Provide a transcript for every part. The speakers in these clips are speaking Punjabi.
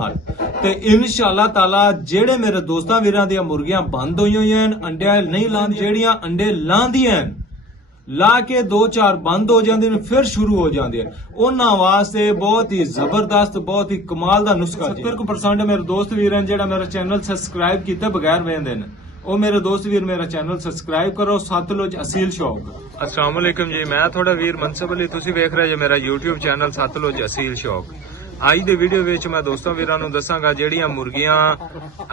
ਤੇ ਇਨਸ਼ਾਅੱਲਾ ਤਾਲਾ ਜਿਹੜੇ ਮੇਰੇ ਦੋਸਤਾਂ ਵੀਰਾਂ ਦੀਆਂ ਮੁਰਗੀਆਂ ਬੰਦ ਹੋਈਆਂ ਹਨ, ਅੰਡੇ ਨਹੀਂ ਲਾਉਂਦੀਆਂ, ਜਿਹੜੀਆਂ ਅੰਡੇ ਲਾਉਂਦੀਆਂ ਹਨ ਲਾ ਕੇ 2-4 ਬੰਦ ਹੋ ਜਾਂਦੇ ਨੇ ਫਿਰ ਸ਼ੁਰੂ ਹੋ ਜਾਂਦੇ ਹਨ, ਉਹਨਾਂ ਵਾਸਤੇ ਬਹੁਤ ਹੀ ਜ਼ਬਰਦਸਤ ਬਹੁਤ ਹੀ ਕਮਾਲ ਦਾ ਨੁਸਖਾ 70% ਮੇਰੇ ਦੋਸਤ ਵੀਰ ਹਨ ਜਿਹੜਾ ਮੇਰਾ ਚੈਨਲ ਸਬਸਕ੍ਰਾਈਬ ਕੀਤੇ ਬਗੈਰ ਵੇਖਦੇ ਨੇ, ਉਹ ਮੇਰੇ ਦੋਸਤ ਵੀਰ ਮੇਰਾ ਚੈਨਲ ਸਬਸਕ੍ਰਾਈਬ ਕਰੋ। ਸਤਲੁਜ ਅਸੀਲ ਸ਼ੌਕ। अस्सलाम वालेकुम जी, मैं थोड़ा वीर मनसब अली, तुसी वेख रहे जे मेरा YouTube चैनल सतलुज असील शौक। ਅੱਜ ਦੇ ਵੀਡੀਓ ਵਿੱਚ ਮੈਂ ਦੋਸਤਾਂ ਵੀਰਾਂ ਨੂੰ ਦੱਸਾਂਗਾ ਜਿਹੜੀਆਂ ਮੁਰਗੀਆਂ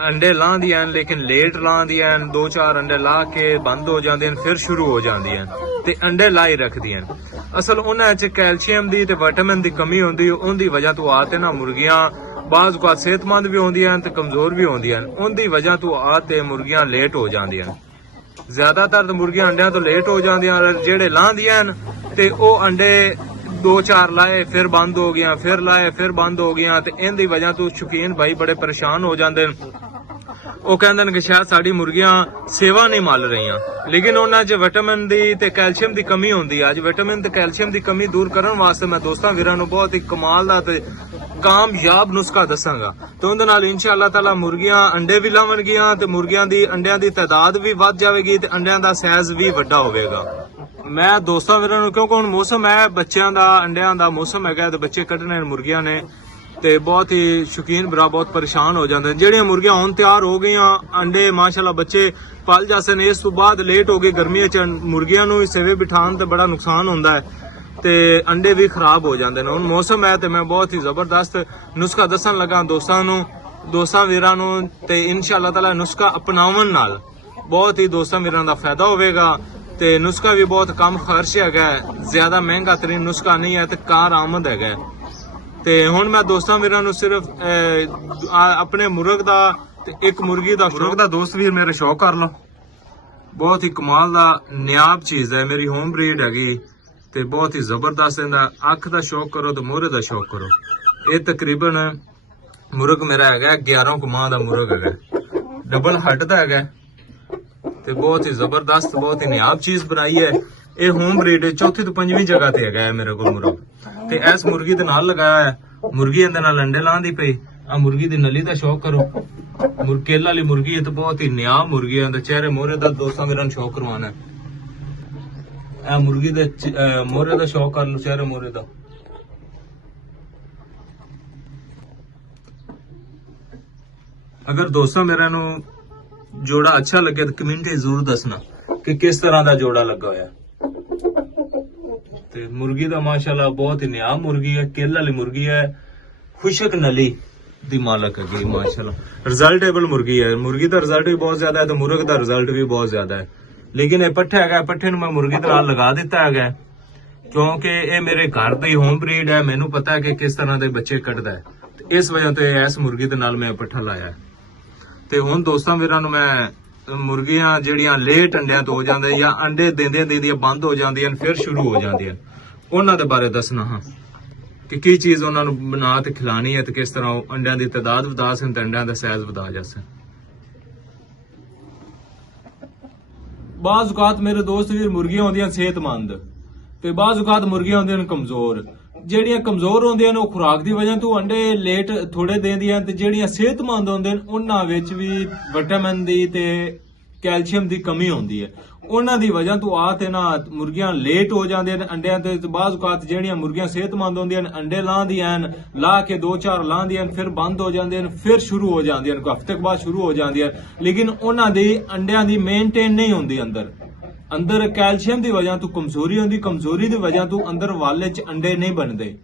ਅੰਡੇ ਲਾਉਂਦੀਆਂ ਹਨ ਲੇਕਿਨ ਲੇਟ ਲਾਉਂਦੀਆਂ ਹਨ, 2-4 ਅੰਡੇ ਲਾ ਕੇ ਬੰਦ ਹੋ ਜਾਂਦੇ ਹਨ ਫਿਰ ਸ਼ੁਰੂ ਹੋ ਜਾਂਦੀਆਂ ਤੇ ਅੰਡੇ ਲਾਈ ਰੱਖਦੀਆਂ ਹਨ। ਅਸਲ ਉਹਨਾਂ ਵਿੱਚ ਕੈਲਸ਼ੀਅਮ ਦੀ ਤੇ ਵਿਟਾਮਿਨ ਦੀ ਕਮੀ ਹੁੰਦੀ, ਉਹਦੀ ਵਜ੍ਹਾ ਤੋਂ ਆ ਤੇ ਨਾ ਮੁਰਗੀਆਂ ਬਾਜ਼ ਔਕਾਤ ਸਿਹਤਮੰਦ ਵੀ ਹੁੰਦੀਆਂ ਹਨ ਤੇ ਕਮਜ਼ੋਰ ਵੀ ਹੁੰਦੀਆਂ ਹਨ, ਉਹਦੀ ਵਜ੍ਹਾ ਤੋਂ ਆ ਤੇ ਮੁਰਗੀਆਂ ਲੇਟ ਹੋ ਜਾਂਦੀਆਂ ਹਨ। ਜ਼ਿਆਦਾਤਰ ਮੁਰਗੀਆਂ ਅੰਡਿਆਂ ਤੋਂ ਲੇਟ ਹੋ ਜਾਂਦੀਆਂ, ਜਿਹੜੇ ਲਾਉਂਦੀਆਂ ਹਨ ਤੇ ਉਹ ਅੰਡੇ 2-4 ਲਾਏ ਫਿਰ ਬੰਦ ਹੋ ਗਿਆ, ਫਿਰ ਲਾਏ ਫਿਰ ਬੰਦ ਹੋ ਗਿਆ ਤੇ ਇਹਦੀ ਵਜ੍ਹਾ ਤੋਂ ਸ਼ੌਕੀਨ ਭਾਈ ਬੜੇ ਪਰੇਸ਼ਾਨ ਹੋ ਜਾਂਦੇ ਨੇ। ਉਹ ਕਹਿੰਦੇ ਨੇ ਕਿ ਸ਼ਾਇਦ ਸਾਡੀ ਮੁਰਗੀਆਂ ਸੇਵਾ ਨਹੀਂ ਮਲ ਰਹੀਆਂ, ਲੇਕਿਨ ਉਹਨਾਂ 'ਚ ਵਿਟਾਮਿਨ ਦੀ ਤੇ ਕੈਲਸ਼ੀਅਮ ਦੀ ਕਮੀ ਹੁੰਦੀ ਹੈ। ਅੱਜ ਵਿਟਾਮਿਨ ਤੇ ਕੈਲਸ਼ੀਅਮ ਦੀ ਕਮੀ ਦੂਰ ਕਰਨ ਵਾਸਤੇ ਮੈਂ ਦੋਸਤਾਂ ਵੀਰਾਂ ਨੂੰ ਬਹੁਤ ਹੀ ਕਮਾਲ ਦਾ ਤੇ ਕਾਮਯਾਬ ਨੁਸਖਾ ਦੱਸਾਂਗਾ ਤੇ ਉਹਦੇ ਨਾਲ ਇਨਸ਼ਾਅੱਲਾ ਤਾਲਾ ਮੁਰਗੀਆਂ ਅੰਡੇ ਵੀ ਲਾਵਣਗੀਆਂ ਤੇ ਮੁਰਗੀਆਂ ਦੀ ਅੰਡਿਆਂ ਦੀ ਤਾਦਾਦ ਵੀ ਵੱਧ ਜਾਵੇਗੀ ਤੇ ਅੰਡਿਆਂ ਦਾ ਸਾਈਜ਼ ਵੀ ਵੱਡਾ ਹੋਵੇਗਾ। ਮੈਂ ਦੋਸਤਾਂ ਵੀਰਾਂ ਨੂੰ, ਕਿਉਂਕਿ ਹੁਣ ਮੌਸਮ ਹੈ ਬੱਚਿਆਂ ਦਾ, ਅੰਡਿਆਂ ਦਾ ਮੌਸਮ ਹੈਗਾ ਤੇ ਬੱਚੇ ਕੱਢਣੇ ਨੇ ਮੁਰਗੀਆਂ ਨੇ ਤੇ ਬਹੁਤ ਹੀ ਸ਼ੌਕੀਨ ਭਰਾ ਬਹੁਤ ਪਰੇਸ਼ਾਨ ਹੋ ਜਾਂਦੇ ਨੇ। ਜਿਹੜੀਆਂ ਮੁਰਗੀਆਂ ਹੁਣ ਤਿਆਰ ਹੋ ਗਈਆਂ, ਅੰਡੇ ਮਾਸ਼ਾਅੱਲਾ ਬੱਚੇ ਪਲ ਜਾਂਦੇ ਨੇ, ਇਸ ਤੋਂ ਬਾਅਦ ਲੇਟ ਹੋ ਗਏ, ਗਰਮੀਆਂ 'ਚ ਮੁਰਗੀਆਂ ਨੂੰ ਸੇਵੇ ਬਿਠਾਉਣ ਤੇ ਬੜਾ ਨੁਕਸਾਨ ਹੁੰਦਾ ਹੈ ਤੇ ਅੰਡੇ ਵੀ ਖਰਾਬ ਹੋ ਜਾਂਦੇ ਨੇ। ਹੁਣ ਮੌਸਮ ਹੈ ਤੇ ਮੈਂ ਬਹੁਤ ਹੀ ਜ਼ਬਰਦਸਤ ਨੁਸਖਾ ਦੱਸਣ ਲੱਗਾ ਦੋਸਤਾਂ ਵੀਰਾਂ ਨੂੰ ਤੇ ਇਨਸ਼ਾਅੱਲਾ ਤਾਲਾ ਨੁਸਖਾ ਅਪਣਾਉਣ ਨਾਲ ਬਹੁਤ ਹੀ ਦੋਸਤਾਂ ਵੀਰਾਂ ਦਾ ਫਾਇਦਾ ਹੋਵੇਗਾ ਤੇ ਨੁਸਖਾ ਵੀ ਬਹੁਤ ਕਮ ਖਰਚ ਹੈਗਾ, ਜ਼ਿਆਦਾ ਮਹਿੰਗਾ ਤਰੀਨ ਨੁਸਖਾ ਨਹੀਂ ਹੈ ਤੇ ਕਾਰ ਆਮਦ ਹੈਗਾ। ਤੇ ਹੁਣ ਮੈਂ ਦੋਸਤਾਂ ਵੀਰਾਂ ਨੂੰ ਸਿਰਫ ਆਪਣੇ ਮੁਰਗ ਦਾ ਤੇ ਇੱਕ ਮੁਰਗੀ ਦਾ ਦੋਸਤ ਵੀਰ ਮੇਰੇ ਸ਼ੌਕ ਕਰ ਲਓ। ਬਹੁਤ ਹੀ ਕਮਾਲ ਦਾ ਨਿਆਬ ਚੀਜ਼ ਹੈ, ਮੇਰੀ ਹੋਮ ਬਰੀਡ ਹੈਗੀ ਤੇ ਬਹੁਤ ਹੀ ਜ਼ਬਰਦਸਤ। ਇਹਦਾ ਅੱਖ ਦਾ ਸ਼ੌਕ ਕਰੋ ਤੇ ਮੋਹਰੇ ਦਾ ਸ਼ੌਕ ਕਰੋ। ਇਹ ਤਕਰੀਬਨ ਮੁਰਗ ਮੇਰਾ ਹੈਗਾ 11 ਮਾਹ ਦਾ ਮੁਰਗ ਹੈਗਾ, ਡਬਲ ਹੱਡ ਦਾ ਹੈਗਾ ਤੇ ਬਹੁਤ ਹੀ ਜ਼ਬਰਦਸਤ ਬਹੁਤ ਹੀ ਨਿਆਬ ਚੀਜ਼ ਬਣਾਈ ਹੈ। ਇਹ ਹੋਮ ਬਰੀਡ 4th ਤੋਂ 5ਵੀਂ ਜਗ੍ਹਾ ਤੇ ਹੈਗਾ ਮੇਰੇ ਕੋਲ ਮੁਰਗ ਤੇ ਇਸ ਮੁਰਗੀ ਦੇ ਨਾਲ ਲਗਾਇਆ ਹੈ। ਮੁਰਗੀ ਇਹਦੇ ਨਾਲ ਅੰਡੇ ਲਾਉਂਦੀ ਪਈ। ਆ ਮੁਰਗੀ ਦੀ ਨਲੀ ਦਾ ਸ਼ੌਕ ਕਰੋ, ਮੁਰਕੇਲ ਵਾਲੀ ਮੁਰਗੀ ਹੈ ਤੇ ਬਹੁਤ ਹੀ ਨਿਆਬ ਮੁਰਗੀ ਹੈ। ਚਿਹਰੇ ਮੋਹਰੇ ਦਾ ਦੋਸਤਾਂ ਮੇਰਾ ਸ਼ੌਕ ਕਰਵਾਉਣਾ ਹੈ। ਇਹ ਮੁਰਗੀ ਦੇ ਮੋਹਰੇ ਦਾ ਸ਼ੌਕ ਕਰ ਲਓ, ਚਿਹਰੇ ਮੋਹਰੇ ਦਾ। ਅਗਰ ਦੋਸਤਾਂ ਮੇਰਾ ਨੂੰ ਜੋੜਾ ਅੱਛਾ ਲੱਗੇ ਤਾਂ ਕਮੈਂਟ ਵਿੱਚ ਜ਼ਰੂਰ ਦੱਸਣਾ ਕਿ ਕਿਸ ਤਰ੍ਹਾਂ ਦਾ ਜੋੜਾ ਲੱਗਾ ਹੋਇਆ। ਤੇ ਮੁਰਗੀ ਦਾ ਮਾਸ਼ਾਅੱਲਾ ਬਹੁਤ ਹੀ ਨਿਆਬ ਮੁਰਗੀ ਹੈ, ਕਿੱਲ ਵਾਲੀ ਮੁਰਗੀ ਹੈ, ਖੁਸ਼ਕ ਨਲੀ ਦੀ ਮਾਲਕ ਹੈਗੀ ਮਾਸ਼ਾਅੱਲਾ। ਰਿਜ਼ਲਟੇਬਲ ਮੁਰਗੀ ਹੈ, ਮੁਰਗੀ ਦਾ ਰਿਜ਼ਲਟ ਵੀ ਬਹੁਤ ਜ਼ਿਆਦਾ ਹੈ ਤੇ ਮੁਰਗ ਦਾ ਰਿਜ਼ਲਟ ਵੀ ਬਹੁਤ ਜ਼ਿਆਦਾ ਹੈ। ਲੇਕਿਨ ਇਹ ਪੱਠਾ ਹੈਗਾ, ਪੱਠੇ ਨੂੰ ਮੈਂ ਮੁਰਗੀ ਦੇ ਨਾਲ ਲਗਾ ਦਿੱਤਾ ਹੈਗਾ ਕਿਉਂਕਿ ਇਹ ਮੇਰੇ ਘਰ ਦੀ ਹੋਮ ਬਰੀਡ ਹੈ, ਮੈਨੂੰ ਪਤਾ ਹੈ ਕਿ ਕਿਸ ਤਰ੍ਹਾਂ ਦੇ ਬੱਚੇ ਕੱਢਦਾ ਹੈ ਤੇ ਇਸ ਵਜ੍ਹਾ ਤੋਂ ਇਸ ਮੁਰਗੀ ਦੇ ਨਾਲ ਮੈਂ ਪੱਠਾ ਲਾਇਆ ਹੈ। ਤੇ ਹੁਣ ਦੋਸਤਾਂ ਵੀਰਾਂ ਨੂੰ ਮੈਂ ਮੁਰਗੀਆਂ ਜਿਹੜੀਆਂ ਲੇਟ ਅੰਡਿਆਂ ਤੋਂ ਹੋ ਜਾਂਦੇ ਜਾਂ ਅੰਡੇ ਦਿੰਦੀਆਂ ਬੰਦ ਹੋ ਜਾਂਦੀਆਂ ਫਿਰ ਸ਼ੁਰੂ ਹੋ ਜਾਂਦੀਆਂ, ਉਹਨਾਂ ਦੇ ਬਾਰੇ ਦੱਸਣਾ ਹਾਂ ਕਿ ਕੀ ਚੀਜ਼ ਉਹਨਾਂ ਨੂੰ ਬਣਾ ਤੇ ਖਿਲਾਣੀ ਹੈ ਤੇ ਕਿਸ ਤਰ੍ਹਾਂ ਉਹ ਅੰਡਿਆਂ ਦੀ ਤਾਦਾਦ ਵਧਾ ਸਕਣ ਤੇ ਅੰਡਿਆਂ ਦਾ ਸਾਈਜ਼ ਵਧਾ ਜਾ ਸਕਣ। ਬਾਜ਼ ਔਕਾਤ ਮੇਰੇ ਦੋਸਤ ਵੀਰ ਮੁਰਗੀਆਂ ਹੁੰਦੀਆਂ ਸਿਹਤਮੰਦ ਤੇ ਬਾਜ਼ ਔਕਾਤ ਮੁਰਗੀਆਂ ਹੁੰਦੀਆਂ ਨੇ ਕਮਜ਼ੋਰ। ਜਿਹੜੀਆਂ ਕਮਜ਼ੋਰ ਹੁੰਦੀਆਂ ਨੇ ਉਹ ਖੁਰਾਕ ਦੀ ਵਜ੍ਹਾ ਤੋਂ ਅੰਡੇ ਲੇਟ ਥੋੜੇ ਦਿੰਦੀਆਂ ਤੇ ਜਿਹੜੀਆਂ ਸਿਹਤਮੰਦ ਹੁੰਦੀਆਂ ਨੇ ਉਹਨਾਂ ਵਿੱਚ ਵੀ ਵਿਟਾਮਿਨ ਦੀ ਤੇ ਕੈਲਸ਼ੀਅਮ ਦੀ ਕਮੀ ਹੁੰਦੀ ਹੈ, ਉਹਨਾਂ ਦੀ ਵਜ੍ਹਾ ਤੋਂ ਆ ਤੇ ਨਾ ਮੁਰਗੀਆਂ ਲੇਟ ਹੋ ਜਾਂਦੀਆਂ ਨੇ ਅੰਡਿਆਂ ਤੇ। ਬਾਜ਼ ਔਕਾਤ ਜਿਹੜੀਆਂ ਮੁਰਗੀਆਂ ਸਿਹਤਮੰਦ ਹੁੰਦੀਆਂ ਨੇ ਅੰਡੇ ਲਾਉਂਦੀਆਂ ਨੇ, ਲਾ ਕੇ 2-4 ਲਾਉਂਦੀਆਂ ਨੇ ਫਿਰ ਬੰਦ ਹੋ ਜਾਂਦੀਆਂ ਨੇ ਫਿਰ ਸ਼ੁਰੂ ਹੋ ਜਾਂਦੀਆਂ ਨੇ, ਹਫ਼ਤੇ ਬਾਅਦ ਸ਼ੁਰੂ ਹੋ ਜਾਂਦੀਆਂ ਲੇਕਿਨ ਉਹਨਾਂ ਦੀ ਅੰਡਿਆਂ ਦੀ ਮੇਨਟੇਨ ਨਹੀਂ ਹੁੰਦੀ। ਅੰਦਰ ਕੈਲਸ਼ੀਅਮ ਦੀ ਵਜ੍ਹਾ ਤੋਂ ਕਮਜ਼ੋਰੀ ਹੁੰਦੀ, ਕਮਜ਼ੋਰੀ ਦੀ ਵਜ੍ਹਾ ਤੋਂ ਅੰਦਰ ਵਾਲੇ 'ਚ ਅੰਡੇ ਨਹੀਂ ਬਣਦੇ।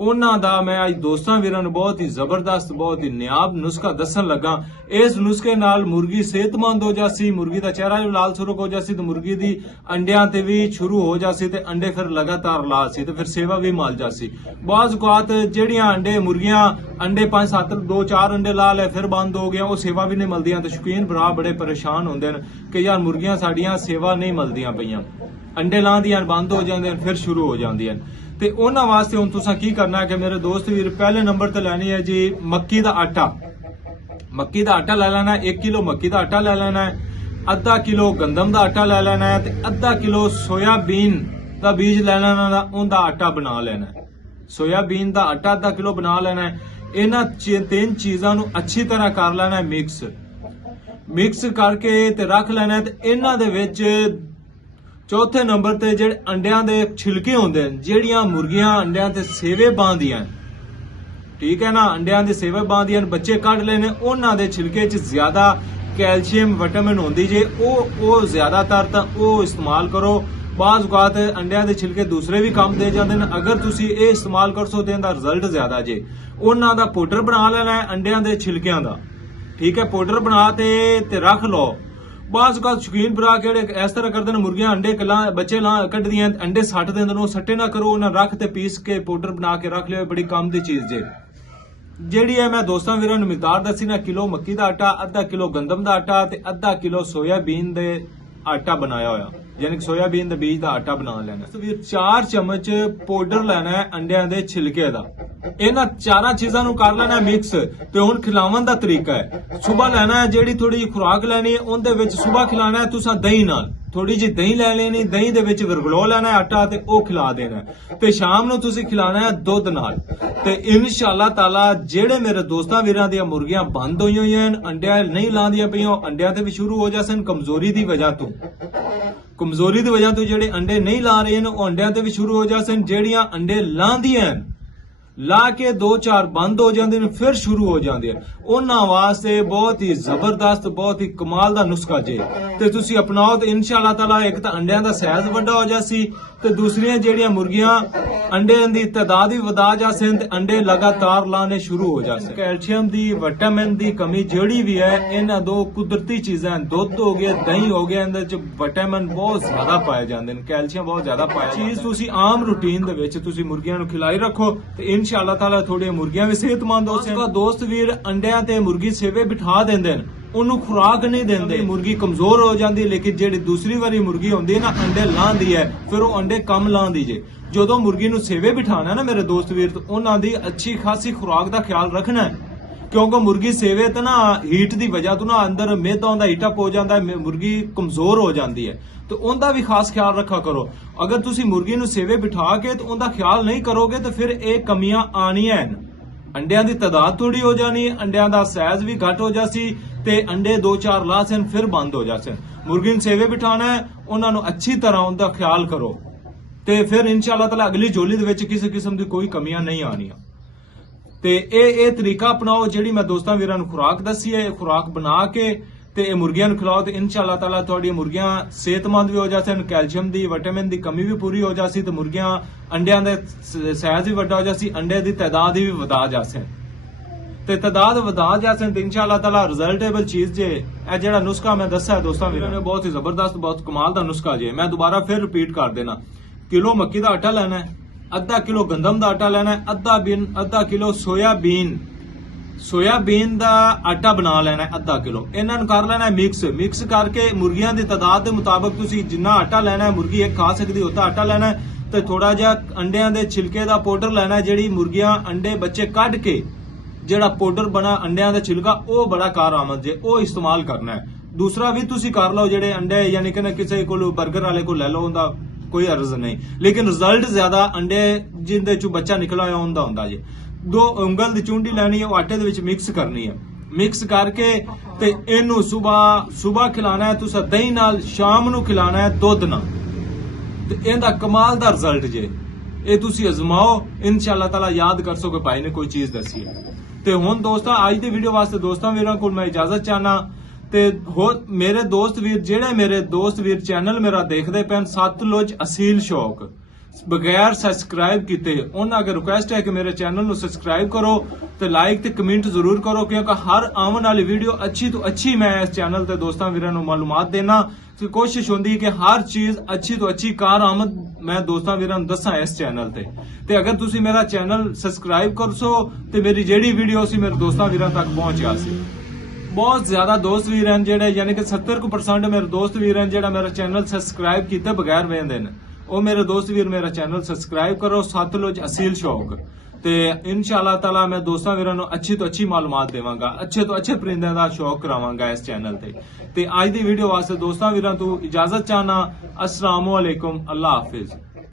ਉਹਨਾਂ ਦਾ ਮੈਂ ਅੱਜ ਦੋਸਤਾਂ ਵੀਰਾਂ ਨੂੰ ਬਹੁਤ ਹੀ ਜ਼ਬਰਦਸਤ ਬਹੁਤ ਹੀ ਨਿਆਬ ਨੁਸਖਾ ਦੱਸਣ ਲੱਗਾ। ਇਸ ਨੁਸਖੇ ਨਾਲ ਮੁਰਗੀ ਸਿਹਤਮੰਦ ਹੋ ਜਾਸੀ, ਮੁਰਗੀ ਦਾ ਚਿਹਰਾ ਵੀ ਲਾਲ ਸੁਰਖ ਹੋ ਜਾਸੀ ਤੇ ਮੁਰਗੀ ਦੀ ਅੰਡਿਆਂ ਤੇ ਵੀ ਸ਼ੁਰੂ ਹੋ ਜਾਸੀ ਤੇ ਅੰਡੇ ਫਿਰ ਲਗਾਤਾਰ ਲਾ ਸੀ ਤੇ ਫਿਰ ਸੇਵਾ ਵੀ ਮਾਲ ਜਾਸੀ। ਬਾਜ਼ ਔਕਾਤ ਜਿਹੜੀਆਂ ਮੁਰਗੀਆਂ ਅੰਡੇ 5-7 2-4 ਅੰਡੇ ਲਾ ਲੈ ਫਿਰ ਬੰਦ ਹੋ ਗਿਆ, ਉਹ ਸੇਵਾ ਵੀ ਨਹੀਂ ਮਿਲਦੀਆਂ ਤੇ ਸ਼ੌਕੀਨ ਭਰਾ ਬੜੇ ਪਰੇਸ਼ਾਨ ਹੁੰਦੇ ਨੇ ਕਿ ਯਾਰ ਮੁਰਗੀਆਂ ਸਾਡੀਆਂ ਸੇਵਾ ਨਹੀਂ ਮਿਲਦੀਆਂ ਪਈਆਂ, ਅੰਡੇ ਲਾਉਂਦੀਆਂ ਬੰਦ ਹੋ ਜਾਂਦੇ ਨੇ ਫਿਰ ਸ਼ੁਰੂ ਹੋ ਜਾਂਦੀਆਂ ਤੇ ਉਹਨਾਂ ਵਾਸਤੇ ਹੁਣ ਤੁਸੀਂ ਕੀ ਕਰਨਾ ਹੈ ਕਿ ਮੇਰੇ ਦੋਸਤ ਵੀਰ ਪਹਿਲੇ ਨੰਬਰ ਤੇ ਲੈਣੀ ਹੈ ਜੀ ਮੱਕੀ ਦਾ ਆਟਾ। ਮੱਕੀ ਦਾ ਆਟਾ ਲੈ ਲੈਣਾ, 1 ਕਿਲੋ ਮੱਕੀ ਦਾ ਆਟਾ ਲੈ ਲੈਣਾ ਹੈ, ਅੱਧਾ ਕਿਲੋ ਗੰਦਮ ਦਾ ਆਟਾ ਲੈ ਲੈਣਾ ਹੈ ਤੇ ਅੱਧਾ ਕਿਲੋ ਸੋਇਆਬੀਨ ਦਾ ਬੀਜ ਲੈ ਲੈਣਾ, ਉਹਦਾ ਆਟਾ ਬਣਾ ਲੈਣਾ ਹੈ। ਸੋਇਆਬੀਨ ਦਾ ਆਟਾ ਅੱਧਾ ਕਿਲੋ ਬਣਾ ਲੈਣਾ ਹੈ। ਇਹਨਾਂ ਤਿੰਨ ਚੀਜ਼ਾਂ ਨੂੰ ਅੱਛੀ ਤਰ੍ਹਾਂ ਕਰ ਲੈਣਾ ਮਿਕਸ ਕਰਕੇ ਤੇ ਰੱਖ ਲੈਣਾ। ਤੇ ਇਹਨਾਂ ਦੇ ਵਿੱਚ ਚੌਥੇ ਨੰਬਰ ਤੇ ਜਿਹੜੇ ਅੰਡਿਆਂ ਦੇ ਛਿਲਕੇ ਹੁੰਦੇ ਨੇ, ਜਿਹੜੀਆਂ ਮੁਰਗੀਆਂ ਅੰਡਿਆਂ ਤੇ ਸੇਵੇ ਪਾਉਂਦੀਆਂ, ਠੀਕ ਹੈ ਨਾ, ਅੰਡਿਆਂ ਦੇ ਸੇਵੇ ਪਾਉਂਦੀਆਂ ਬੱਚੇ ਕੱਢ ਲੈਣੇ, ਉਹਨਾਂ ਦੇ ਛਿਲਕੇ 'ਚ ਜ਼ਿਆਦਾ ਕੈਲਸ਼ੀਅਮ ਵਿਟਾਮਿਨ ਹੁੰਦੀ ਜੇ, ਉਹ ਜ਼ਿਆਦਾਤਰ ਤਾਂ ਉਹ ਇਸਤੇਮਾਲ ਕਰੋ। ਬਾਜ਼ ਔਕਾਤ ਅੰਡਿਆਂ ਦੇ ਛਿਲਕੇ ਦੂਸਰੇ ਵੀ ਕੰਮ ਦੇ ਜਾਂਦੇ ਨੇ, ਅਗਰ ਤੁਸੀਂ ਇਹ ਇਸਤੇਮਾਲ ਕਰਸੋ ਤੇ ਇਹਦਾ ਰਿਜ਼ਲਟ ਜ਼ਿਆਦਾ ਜੇ। ਉਹਨਾਂ ਦਾ ਪਾਊਡਰ ਬਣਾ ਲੈਣਾ ਹੈ ਅੰਡਿਆਂ ਦੇ ਛਿਲਕਿਆਂ ਦਾ, ਠੀਕ ਹੈ, ਪਾਊਡਰ ਬਣਾ ਤੇ ਰੱਖ ਲਓ। ਬਾਜ਼ ਔਕਾਤ ਸ਼ੌਕੀਨ ਭਰਾ ਕਿਹੜੇ ਇਸ ਤਰ੍ਹਾਂ ਕਰਦੇ ਨੇ, ਮੁਰਗੀਆਂ ਅੰਡੇ ਬੱਚੇ ਕੱਢਦੀਆਂ, ਅੰਡੇ ਸੱਟ ਦਿੰਦੇ ਨੇ, ਉਹ ਸੱਟੇ ਨਾ ਕਰੋ, ਉਹਨਾਂ ਰੱਖ ਤੇ ਪੀਸ ਕੇ ਪਾਊਡਰ ਬਣਾ ਕੇ ਰੱਖ ਲਿਓ, ਬੜੀ ਕੰਮ ਦੀ ਚੀਜ਼ ਜੇ। ਜਿਹੜੀ ਹੈ ਮੈਂ ਦੋਸਤਾਂ ਵੀਰਾਂ ਨੂੰ ਮਿਕਦਾਰ ਦੱਸੀ ਨਾ, ਕਿਲੋ ਮੱਕੀ ਦਾ ਆਟਾ, ਅੱਧਾ ਕਿਲੋ ਗੰਦਮ ਦਾ ਆਟਾ ਤੇ ਅੱਧਾ ਕਿਲੋ ਸੋਇਆਬੀਨ ਦੇ ਆਟਾ ਬਣਾਇਆ ਹੋਇਆ, ਯਾਨੀ ਕਿ ਸੋਇਆਬੀਨ ਦੇ ਬੀਜ ਦਾ ਆਟਾ ਬਣਾ ਲੈਣਾ। ਵੀਰ 4 ਚਮਚ ਪਾਊਡਰ ਲੈਣਾ ਹੈ ਅੰਡਿਆਂ ਦੇ ਛਿਲਕੇ ਦਾ। ਇਹਨਾਂ ਚਾਰਾਂ ਚੀਜ਼ਾਂ ਨੂੰ ਕਰ ਲੈਣਾ ਮਿਕਸ। ਤੇ ਹੁਣ ਖਿਲਾਵਣ ਦਾ ਤਰੀਕਾ ਹੈ, ਸਵੇਰ ਲੈਣਾ ਹੈ ਜਿਹੜੀ ਥੋੜੀ ਖੁਰਾਕ ਲੈਣੀ ਹੈ, ਉਹਦੇ ਵਿੱਚ ਸਵੇਰ ਖਿਲਾਣਾ ਹੈ ਤੁਸੀਂ ਦਹੀਂ ਨਾਲ, ਥੋੜੀ ਜਿਹੀ ਦਹੀਂ ਲੈ ਲੈਣੀ, ਦਹੀਂ ਦੇ ਵਿੱਚ ਵਿਰਗਲੋ ਲੈਣਾ ਆਟਾ ਤੇ ਉਹ ਖਿਲਾ ਦੇਣਾ। ਤੇ ਸ਼ਾਮ ਨੂੰ ਤੁਸੀਂ ਖਿਲਾਣਾ ਹੈ ਦੁੱਧ ਨਾਲ। ਤੇ ਇਨਸ਼ਾਅੱਲਾ ਤਾਲਾ ਜਿਹੜੇ ਮੇਰੇ ਦੋਸਤਾਂ ਵੀਰਾਂ ਦੀਆਂ ਮੁਰਗੀਆਂ ਬੰਦ ਹੋਈਆਂ ਹਨ, ਅੰਡਿਆਂ ਨਹੀਂ ਲਾਉਂਦੀਆਂ ਪਈਆਂ, ਅੰਡਿਆਂ ਤੇ ਵੀ ਸ਼ੁਰੂ ਹੋ ਜਾਸਨ ਕਮਜ਼ੋਰੀ ਦੀ ਵਜ੍ਹਾ ਤੋਂ ਜਿਹੜੇ ਅੰਡੇ ਨਹੀਂ ਲਾ ਰਹੇ ਨੇ, ਉਹ ਅੰਡਿਆਂ ਤੇ ਵੀ ਸ਼ੁਰੂ ਹੋ ਜਾਸਨ। ਜਿਹੜੀਆਂ ਅੰਡੇ ਲਾਉਂਦੀਆਂ ਲਾ ਕੇ 2-4 ਬੰਦ ਹੋ ਜਾਂਦੇ ਨੇ, ਫਿਰ ਸ਼ੁਰੂ ਹੋ ਜਾਂਦੇ ਆ, ਉਹਨਾਂ ਵਾਸਤੇ ਬਹੁਤ ਹੀ ਜ਼ਬਰਦਸਤ, ਬਹੁਤ ਹੀ ਕਮਾਲ ਦਾ ਨੁਸਖਾ ਜੇ। ਤੇ ਤੁਸੀਂ ਅਪਣਾਓ ਤੇ ਇਨਸ਼ਾਅੱਲਾ ਤਾਲਾ ਇੱਕ ਤਾਂ ਅੰਡਿਆਂ ਦਾ ਸਾਈਜ਼ ਵੱਡਾ ਹੋ ਜਾਸੀ, ਤੇ ਦੂਸਰੀਆਂ ਜਿਹੜੀਆਂ ਮੁਰਗੀਆਂ ਅੰਡਿਆਂ ਦੀ ਤਾਦਾਦ ਵੀ ਵਧਾ ਜਾਸਨ ਤੇ ਅੰਡੇ ਲਗਾਤਾਰ ਲਾਣੇ ਸ਼ੁਰੂ ਹੋ ਜਾਸਨ। ਕੈਲਸ਼ੀਅਮ ਦੀ, ਵਿਟਾਮਿਨ ਦੀ ਕਮੀ ਜਿਹੜੀ ਵੀ ਹੈ, ਇਹਨਾਂ ਦੋ ਕੁਦਰਤੀ ਚੀਜ਼ਾਂ ਹਨ, ਦੁੱਧ ਹੋ ਗਿਆ, ਦਹੀਂ ਹੋ ਗਿਆ, ਇਹਦੇ ਚ ਵਿਟਾਮਿਨ ਬਹੁਤ ਜ਼ਿਆਦਾ ਪਾਏ ਜਾਂਦੇ ਨੇ, ਕੈਲਸ਼ੀਅਮ ਬਹੁਤ ਜ਼ਿਆਦਾ ਪਾਇਆ ਚੀਜ਼ ਤੁਸੀਂ ਆਮ ਰੂਟੀਨ ਦੇ ਵਿੱਚ ਤੁਸੀਂ ਮੁਰਗੀਆਂ ਨੂੰ ਖਿਲਾਈ ਰੱਖੋ ਤੇ ਇਨਸ਼ਾਅੱਲਾ ਤਾਲਾ ਤੁਹਾਡੀਆਂ ਮੁਰਗੀਆਂ ਵੀ ਸਿਹਤਮੰਦ ਹੋ ਸਕਣ। ਦੋਸਤ ਵੀਰ ਅੰਡਿਆਂ ਤੇ ਮੁਰਗੀ ਸੇਵੇ ਬਿਠਾ ਦਿੰਦੇ ਨੇ, ਉਹਨੂੰ ਖੁਰਾਕ ਨਹੀਂ ਦਿੰਦੇ, ਮੁਰਗੀ ਕਮਜ਼ੋਰ ਹੋ ਜਾਂਦੀ। ਲੇਕਿਨ ਜਿਹੜੀ ਦੂਸਰੀ ਵਾਰੀ ਮੁਰਗੀ ਹੁੰਦੀ ਹੈ ਨਾ, ਅੰਡੇ ਲਾਉਂਦੀ ਹੈ, ਫਿਰ ਉਹ ਅੰਡੇ ਕਮ ਲਾਉਂਦੀ ਜੇ। ਜਦੋਂ ਮੁਰਗੀ ਨੂੰ ਸੇਵੇ ਬਿਠਾਣਾ ਨਾ ਮੇਰੇ ਦੋਸਤ ਵੀਰ, ਤਾਂ ਉਹਨਾਂ ਦੀ ਅੱਛੀ ਖਾਸੀ ਖੁਰਾਕ ਦਾ ਖਿਆਲ ਰੱਖਣਾ ਹੈ, ਕਿਉਂਕਿ ਮੁਰਗੀ ਸੇਵੇ ਤੇ ਨਾ ਹੀਟ ਦੀ ਵਜ੍ਹਾ ਤੋਂ ਨਾ ਅੰਦਰ ਮੈਦਾ ਦਾ ਹੀਟਅਪ ਹੋ ਜਾਂਦਾ ਹੈ, ਮੁਰਗੀ ਕਮਜ਼ੋਰ ਹੋ ਜਾਂਦੀ ਹੈ, ਤੇ ਉਹਦਾ ਵੀ ਖਾਸ ਖਿਆਲ ਰੱਖਾ ਕਰੋ। ਅਗਰ ਤੁਸੀਂ ਮੁਰਗੀ ਨੂੰ ਸੇਵੇ ਬਿਠਾ ਕੇ ਤੇ ਉਹਦਾ ਖਿਆਲ ਨਹੀਂ ਕਰੋਗੇ ਤਾਂ ਫਿਰ ਇਹ ਕਮੀਆਂ ਆਣੀਆਂ ਹਨ। ਅੰਡਿਆਂ ਦੀ ਤਾਦਾਦ ਥੋੜੀ ਹੋ ਜਾਣੀ, ਅੰਡਿਆਂ ਦਾ ਸਾਈਜ਼ ਵੀ ਘੱਟ ਹੋ ਜਾਸੀ ਤੇ ਅੰਡੇ 2-4 ਲਾਸਨ ਫਿਰ ਬੰਦ ਹੋ ਜਾਸਨ। ਮੁਰਗੀ ਨੂੰ ਸੇਵੇ ਬਿਠਾਣਾ ਹੈ, ਉਹਨਾਂ ਨੂੰ ਅੱਛੀ ਤਰ੍ਹਾਂ ਉਹਦਾ ਖਿਆਲ ਕਰੋ ਤੇ ਫਿਰ ਇਨਸ਼ਾਅੱਲਾ ਤਾਲਾ ਅਗਲੀ ਝੋਲੀ ਦੇ ਵਿੱਚ ਕਿਸੇ ਕਿਸਮ ਦੀ ਕੋਈ ਕਮੀਆਂ ਨਹੀਂ ਆਣੀਆਂ। ਤੇ ਇਹ ਤਰੀਕਾ ਅਪਣਾਓ ਜਿਹੜੀ ਮੈਂ ਦੋਸਤਾਂ ਵੀਰਾਂ ਨੂੰ ਖੁਰਾਕ ਦੱਸੀ ਹੈ, ਇਹ ਖੁਰਾਕ ਬਣਾ ਕੇ ਤੇ ਇਹ ਮੁਰਗੀਆਂ ਨੂੰ ਖਿਲਾਓ ਤੇ ਇਨਸ਼ਾਅੱਲਾ ਤਾਲਾ ਤੁਹਾਡੀਆਂ ਮੁਰਗੀਆਂ ਸਿਹਤਮੰਦ ਵੀ ਹੋ ਜਾਸਨ, ਕੈਲਸ਼ੀਅਮ ਦੀ, ਵਿਟਾਮਿਨ ਦੀ ਕਮੀ ਵੀ ਪੂਰੀ ਹੋ ਜਾਸੀ ਤੇ ਮੁਰਗੀਆਂ ਅੰਡਿਆਂ ਦੇ ਸਾਈਜ਼ ਵੀ ਵੱਡਾ ਹੋ ਜਾਸੀ, ਅੰਡੇ ਦੀ ਤਾਦਾਦ ਵੀ ਵਧਾ ਜਾਸਨ। ਤੇ ਤਾਦਾਦ ਵਧਾ ਜਾਸਨ ਤੇ ਇਨਸ਼ਾਅੱਲਾ ਤਾਲਾ ਰਿਜ਼ਲਟੇਬਲ ਚੀਜ਼ ਜੇ। ਇਹ ਜਿਹੜਾ ਨੁਸਖਾ ਮੈਂ ਦੱਸਿਆ ਦੋਸਤਾਂ ਵੀਰਾਂ ਨੇ, ਬਹੁਤ ਹੀ ਜ਼ਬਰਦਸਤ, ਬਹੁਤ ਕਮਾਲ ਦਾ ਨੁਸਖਾ ਜੇ। ਮੈਂ ਦੁਬਾਰਾ ਫਿਰ ਰਿਪੀਟ ਕਰ ਦੇਣਾ, ਕਿਲੋ ਮੱਕੀ ਦਾ ਆਟਾ ਲੈਣਾ ਹੈ, ਅੱਧਾ ਕਿਲੋ ਗੰਦਮ ਦਾ ਆਟਾ ਲੈਣਾ ਹੈ, ਅੱਧਾ ਕਿਲੋ ਸੋਇਆਬੀਨ ਦਾ ਆਟਾ ਬਣਾ ਲੈਣਾ ਹੈ, ਅੱਧਾ ਕਿਲੋ। ਇਹਨਾਂ ਨੂੰ ਕਰ ਲੈਣਾ ਹੈ ਮਿਕਸ ਕਰਕੇ ਮੁਰਗੀਆਂ ਦੀ ਤਾਦਾਦ ਦੇ ਮੁਤਾਬਕ ਤੁਸੀਂ ਜਿੰਨਾ ਆਟਾ ਲੈਣਾ ਹੈ, ਮੁਰਗੀ ਇੱਕ ਖਾ ਸਕਦੀ ਉਤਾ ਆਟਾ ਲੈਣਾ ਹੈ। ਤੇ ਥੋੜਾ ਜਿਹਾ ਅੰਡਿਆਂ ਦੇ ਛਿਲਕੇ ਦਾ ਪਾਊਡਰ ਲੈਣਾ ਹੈ, ਜਿਹੜੀ ਮੁਰਗੀਆਂ ਅੰਡੇ ਬੱਚੇ ਕੱਢ ਕੇ ਜਿਹੜਾ ਪਾਊਡਰ ਬਣਾ ਅੰਡਿਆਂ ਦਾ ਛਿਲਕਾ, ਉਹ ਬੜਾ ਕਾਰਆਮਦ ਜੇ, ਉਹ ਇਸਤੇਮਾਲ ਕਰਨਾ ਹੈ। ਦੂਸਰਾ ਵੀ ਤੁਸੀਂ ਕਰ ਲਓ, ਜਿਹੜੇ ਅੰਡੇ ਯਾਨੀ ਕਿ ਕਿਸੇ ਕੋਲ 버ਗਰ ਵਾਲੇ ਕੋਲ ਲੈ ਲਓ, ਉਹਦਾ ਕੋਈ ਅਰਜ਼ ਨਹੀਂ, ਲੇਕਿਨ ਰਿਜ਼ਲਟ ਜ਼ਿਆਦਾ ਅੰਡੇ ਜਿੰਦੇ ਚੋਂ ਬੱਚਾ ਨਿਕਲ ਆਇਆ ਹੁੰਦਾ ਜੇ। 2 ਉਂਗਲ ਦੀ ਚੁੰਡੀ ਲੈਣੀ ਹੈ, ਉਹ ਆਟੇ ਦੇ ਵਿੱਚ ਮਿਕਸ ਕਰਨੀ ਹੈ, ਮਿਕਸ ਕਰਕੇ ਤੇ ਇਹਨੂੰ ਸਵੇਰ ਖਿਲਾਣਾ ਹੈ ਤੁਸੀਂ ਦਹੀਂ ਨਾਲ, ਸ਼ਾਮ ਨੂੰ ਖਿਲਾਣਾ ਹੈ ਦੁੱਧ ਨਾਲ, ਤੇ ਇਹਦਾ ਕਮਾਲ ਦਾ ਰਿਜ਼ਲਟ ਜੇ। ਇਹ ਤੁਸੀਂ ਅਜ਼ਮਾਓ, ਇਨਸ਼ਾਅੱਲਾ ਤਾਲਾ ਯਾਦ ਕਰ ਸੋਗੇ ਭਾਈ ਨੇ ਕੋਈ ਚੀਜ਼ ਦੱਸੀ ਹੈ। ਤੇ ਹੁਣ ਦੋਸਤਾਂ ਅੱਜ ਦੀ ਵੀਡੀਓ ਵਾਸਤੇ ਦੋਸਤਾਂ ਵੀਰਾਂ ਕੋਲ ਮੈਂ ਇਜਾਜ਼ਤ ਚਾਹਨਾ। ਤੇ ਹੋਰ ਮੇਰੇ ਦੋਸਤ ਵੀਰ ਜਿਹੜੇ ਮੇਰੇ ਦੋਸਤ ਵੀਰ ਚੈਨਲ ਮੇਰਾ ਦੇਖਦੇ ਪੈਣ, ਸਤਲੁਜ ਅਸੀਲ ਸ਼ੌਕ, ਬਗੈਰ ਸਬਸਕ੍ਰਾਈਬ ਕੀਤੇ, ਉਹਨਾਂ ਅੱਗੇ ਰਿਕੁਐਸਟ ਹੈ ਕਿ ਮੇਰੇ ਚੈਨਲ ਨੂੰ ਸਬਸਕ੍ਰਾਈਬ ਕਰੋ ਤੇ ਲਾਈਕ ਤੇ ਕਮੈਂਟ ਜ਼ਰੂਰ ਕਰੋ, ਕਿਉਂਕਿ ਹਰ ਆਉਣ ਵਾਲੀ ਵੀਡੀਓ ਅੱਛੀ ਤੋਂ ਅੱਛੀ ਮੈਂ ਇਸ ਚੈਨਲ ਤੇ ਦੋਸਤਾਂ ਵੀਰਾਂ ਨੂੰ ਮਾਲੂਮਾਤ ਦੇਣਾ ਤੇ ਕੋਸ਼ਿਸ਼ ਹੁੰਦੀ ਹੈ ਕਿ ਹਰ ਚੀਜ਼ ਅੱਛੀ ਤੋਂ ਅੱਛੀ ਕਾਰਆਮਦ ਮੈਂ ਦੋਸਤਾਂ ਵੀਰਾਂ ਨੂੰ ਦੱਸਾਂ ਇਸ ਚੈਨਲ ਤੇ। ਤੇ ਅਗਰ ਤੁਸੀਂ ਮੇਰਾ ਚੈਨਲ ਸਬਸਕ੍ਰਾਈਬ ਕਰਸੋ ਤੇ ਮੇਰੀ ਜਿਹੜੀ ਵੀਡੀਓ ਸੀ ਮੇਰੇ ਦੋਸਤਾਂ ਵੀਰਾਂ ਤੱਕ ਪਹੁੰਚਿਆ ਸੀ। ਬਹੁਤ ਜ਼ਿਆਦਾ ਦੋਸਤ ਵੀਰ ਹਨ ਜਿਹੜੇ ਯਾਨੀ ਕਿ 70% ਮੇਰੇ ਦੋਸਤ ਵੀਰ ਹਨ ਜਿਹੜਾ ਮੇਰਾ ਚੈਨਲ ਸਬਸਕ੍ਰਾਈਬ ਕੀਤੇ ਬਗੈਰ ਵੇਖਦੇ ਨੇ, ਉਹ ਮੇਰੇ ਦੋਸਤ ਵੀਰ ਮੇਰਾ ਚੈਨਲ ਸਬਸਕ੍ਰਾਈਬ ਕਰੋ, ਸਤਲੁਜ ਅਸੀਲ ਸ਼ੌਕ। ਤੇ ਇਨਸ਼ਾਅੱਲਾ ਤਾਲਾ ਮੈਂ ਦੋਸਤਾਂ ਵੀਰਾਂ ਨੂੰ ਅੱਛੀ ਤੋਂ ਅੱਛੀ ਮਾਲੂਮਾਤ ਦੇਵਾਂਗਾ, ਅੱਛੇ ਤੋਂ ਅੱਛੇ ਪਰਿੰਦਿਆਂ ਦਾ ਸ਼ੌਕ ਕਰਾਵਾਂਗਾ ਇਸ ਚੈਨਲ ਤੇ। ਤੇ ਅੱਜ ਦੀ ਵੀਡੀਓ ਵਾਸਤੇ ਦੋਸਤਾਂ ਵੀਰਾਂ ਤੋਂ ਇਜਾਜ਼ਤ ਚਾਹਨਾ। अस्सलाम वालेकुम, अल्लाह हाफिज।